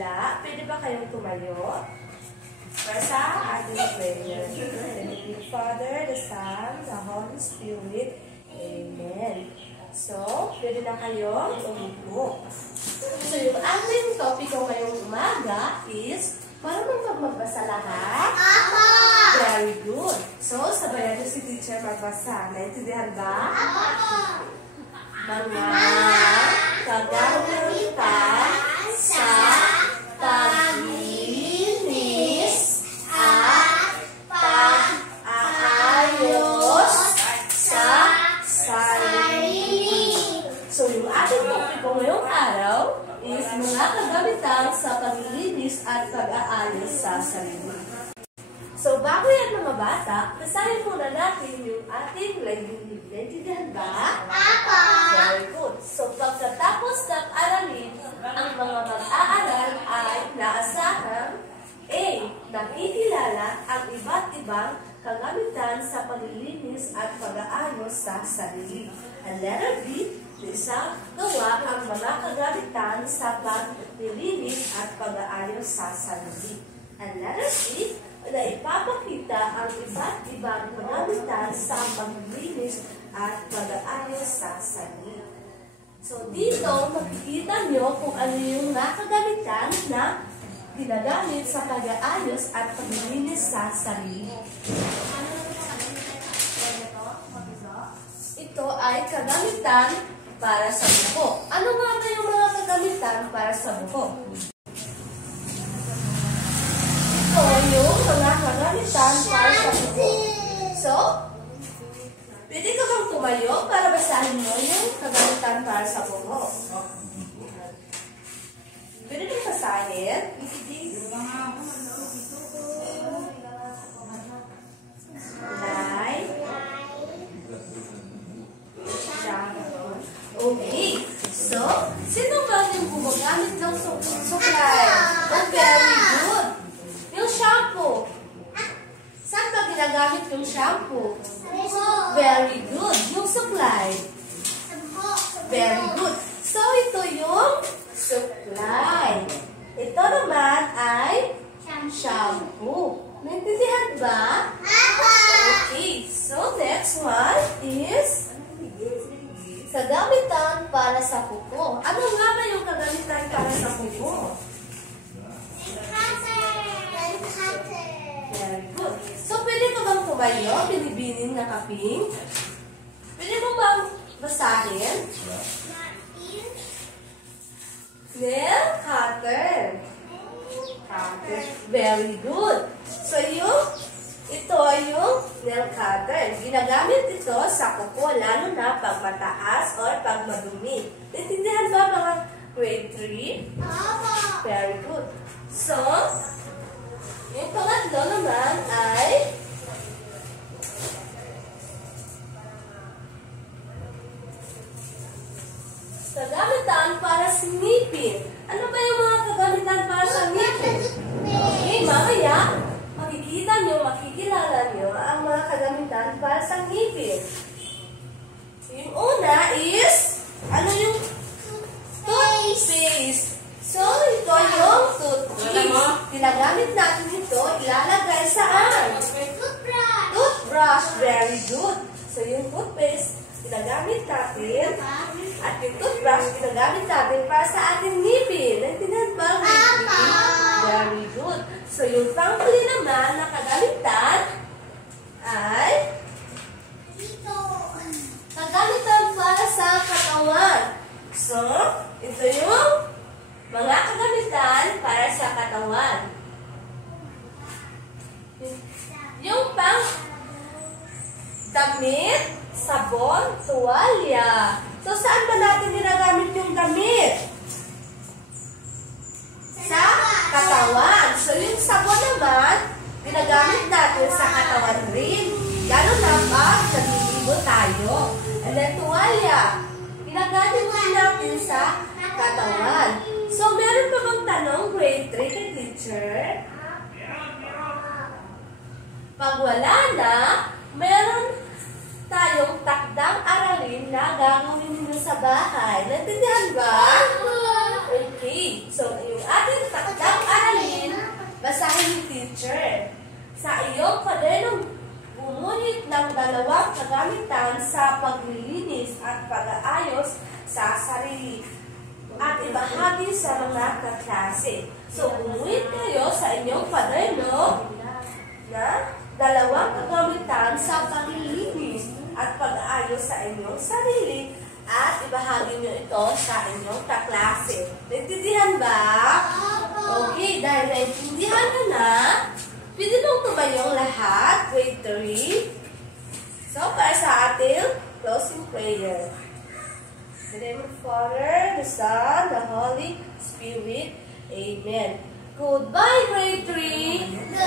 magsisimula, pwede ba kayong tumayo? Para sa ating prayer. In the name of the Father, the Son, the Holy Spirit. Amen. So, pwede na kayong umupo. So, yung ating topic ko ngayong umaga is, marunong magbasa lahat? Ako! Very good. So, sabayan niyo si teacher magbasa. Naintindihan ba? Ako! Mga kagamitan sa paglinis at pag-aayos sa sarili. So, yung ating topic ko ngayong araw is mga kagamitan sa paglilinis at pag-aayos sa sarili. So, bago yan mga bata, basahin muna natin yung ating layunin. Naintindihan ba? Ako! Very good. So, pagkatapos ng aralin, ang mga mag-aaral ay naasahan A. Nakikilala ang iba't ibang kagamitan sa paglilinis at pag-aayos sa sarili. And letter B. Isang gawa ang mga kagamitan sa paglilinis at pag-aayos sa sarili. And letter C. Na ipapakita ang iba't ibang kagamitan sa paglilinis at pag-aayos sa sarili. So, dito, makikita nyo kung ano yung nakagamitan na ginagamit sa pag-aayos at paglilinis sa sarili. Ito ay kagamitan para sa buhok. Ano nga ba yung mga kagamitan para sa buhok? Ito yung mga kagamitan para sa buhok. So, pwede ka bang tumayo para basahin mo yung kagamitan para sa buhok? Pwede bang basahin? Okay. So, sino ba yung gumagamit ng supply? Oh, very good. Yung shampoo. Saan ba ginagamit yung shampoo? Very good. Yung supply. Very good. So, ito yung supply. Ito naman ay shampoo. Naintindihan ba? Okay. So, next one is kagamitan para sa kuko. Ano nga ba yung kagamitan para sa kuko? Very good. So, pwede ka bang tumayo? Binibining na kaping? Pwede mo bang basahin? Nail cutter. Very good. So, ito ay yung nail cutter. Ginagamit ito sa kuko, lalo na pag mataas or pag madumi. Naintindihan ba mga grade 3? Very good. So, yung pangatlo naman ay kagamitan para sa ngipin. Ano ba yung mga kagamitan para sa ngipin? Okay, mamaya, makikilala nyo ang mga kagamitan para sa ngipin. Yung una is, ano yung toothpaste. So, ito yung toothpaste. Ginagamit natin ito, ilalagay saan? Toothbrush. Very good. So, yung toothpaste, ginagamit natin. At yung toothbrush, ginagamit natin para sa ating ngipin. Naintindihan ba ang ngipin? Very good. So, yung pangkuli naman na kagamitan ay kagamitan para sa katawan. So, ito yung mga kagamitan para sa katawan. Yung pang damit, sabon, tuwalya. So, saan ba natin ginagamit yung damit? Sa katawan. So, yung sabon naman, ginagamit natin sa katawan rin. Lalo na pag naliligo tayo. And then, tuwalya. Ginagamit din natin sa katawan. So, meron pa bang tanong, grade 3 kay teacher? Pag wala na, meron tayong takdang aralin na gagawin ninyo sa bahay. Naintindihan ba? Okay. So, yung ating takdang babasahin ni teacher. Sa iyong kwadernong gumuhit ng dalawang kagamitan sa paglilinis at pag-aayos sa sarili at ibahagi sa mga kaklase. So, gumuhit kayo sa inyong kwaderno na dalawang kagamitan sa paglilinis at pag-aayos sa inyong sarili at ibahagi nyo ito sa inyong kaklase. Naintindihan ba? Okay, dahil naintindihan ka na, pwede mong tumayong lahat, grade 3. So, para sa ating closing prayer. In the name of the Father, the Son, the Holy Spirit. Amen. Goodbye, grade 3.